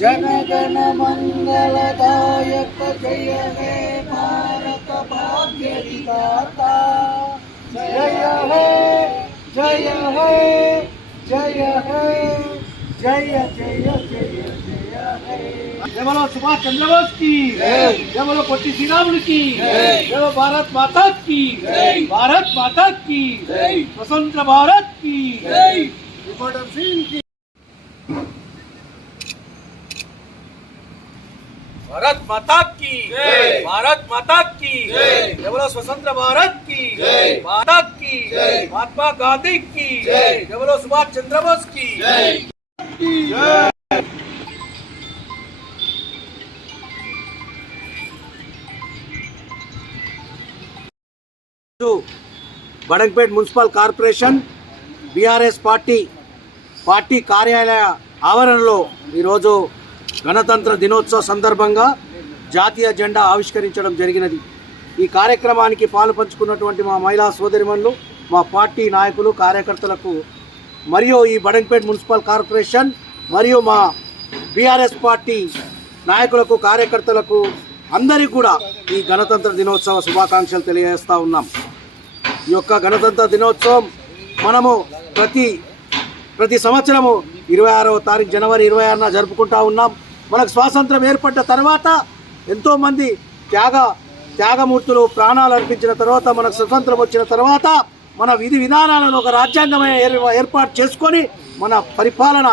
जनगण मंगलदायक जय हे भारत भाग्य विधाता जय हे जय हे जय हे जय जय जय जय हे। जय बोलो सुभाष चंद्र बोस की। जय। बोलो पोटी श्री राम की। जय। बोलो भारत माता की। भारत माता की। स्वतंत्र भारत की। रिपोर्टर सिंह की। भारत माता की भारत माता की जय बोलो स्वतंत्र भारत की माता की महात्मा गांधी की जय बोलो सुभाष चंद्र बोस की Badangpet municipal corporation BRS party party కార్యాలయ ఆవరణలో ఈరోజు గణతంత్ర దినోత్సవ సందర్భంగా జాతీయ జెండా ఆవిష్కరించడం జరిగినది. ఈ కార్యక్రమానికి పాలు పంచుకున్నటువంటి మా మహిళా సోదరిమణులు మా పార్టీ నాయకులు కార్యకర్తలకు మరియు ఈ బడంపేట్ మున్సిపల్ కార్పొరేషన్ మరియు మా బీఆర్ఎస్ పార్టీ నాయకులకు కార్యకర్తలకు అందరికీ కూడా ఈ గణతంత్ర దినోత్సవ శుభాకాంక్షలు తెలియజేస్తూ ఉన్నాం. ఈ యొక్క గణతంత్ర దినోత్సవం మనము ప్రతి ప్రతి సంవత్సరము ఇరవై ఆరవ తారీఖు జనవరి ఇరవై ఆరున జరుపుకుంటా ఉన్నాం. మనకు స్వాతంత్రం ఏర్పడ్డ తర్వాత ఎంతోమంది త్యాగ త్యాగమూర్తులు ప్రాణాలు అర్పించిన తర్వాత మనకు స్వతంత్రం వచ్చిన తర్వాత మన విధి విధానాలను ఒక రాజ్యాంగమైన ఏర్పాటు చేసుకొని మన పరిపాలన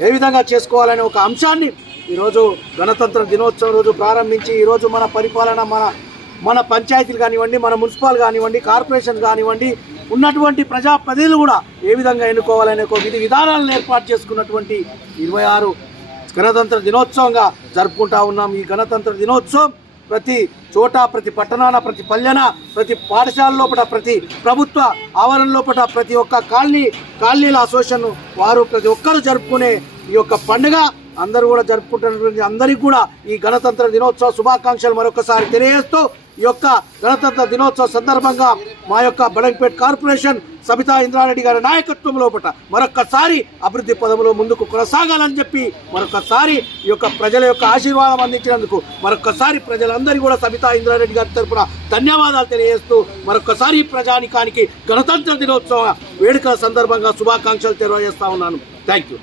ఏ విధంగా చేసుకోవాలనే ఒక అంశాన్ని ఈరోజు గణతంత్ర దినోత్సవం రోజు ప్రారంభించి ఈరోజు మన పరిపాలన మన మన పంచాయతీలు కానివ్వండి మన మున్సిపల్ కానివ్వండి కార్పొరేషన్ కానివ్వండి ఉన్నటువంటి ప్రజాప్రతినిధులు కూడా ఏ విధంగా ఎన్నుకోవాలనే ఒక విధి విధానాలను ఏర్పాటు చేసుకున్నటువంటి ఇరవై ఆరు గణతంత్ర దినోత్సవంగా జరుపుకుంటా ఉన్నాం. ఈ గణతంత్ర దినోత్సవం ప్రతి చోట ప్రతి పట్టణాన ప్రతి పల్లెన ప్రతి పాఠశాల లోపల ప్రతి ప్రభుత్వ ఆవరణ లోపల ప్రతి ఒక్క కాలనీ కాలనీల అసోసియేషన్ వారు ప్రతి ఒక్కరు జరుపుకునే ఈ యొక్క పండుగ. అందరూ కూడా జరుపుకుంటున్నటువంటి అందరికీ కూడా ఈ గణతంత్ర దినోత్సవ శుభాకాంక్షలు మరొకసారి తెలియజేస్తూ ఈ యొక్క గణతంత్ర దినోత్సవ సందర్భంగా మా యొక్క బడంపేట్ కార్పొరేషన్ సబితా ఇంద్రారెడ్డి గారి నాయకత్వం లోపల మరొక్కసారి అభివృద్ధి పదములో ముందుకు కొనసాగాలని చెప్పి మరొకసారి ఈ యొక్క ప్రజల యొక్క ఆశీర్వాదం అందించినందుకు మరొకసారి ప్రజలందరూ కూడా సబితా ఇంద్రారెడ్డి గారి తరపున ధన్యవాదాలు తెలియజేస్తూ మరొకసారి ప్రజానికానికి గణతంత్ర దినోత్సవ వేడుకల సందర్భంగా శుభాకాంక్షలు తెలియజేస్తా ఉన్నాను. Thank you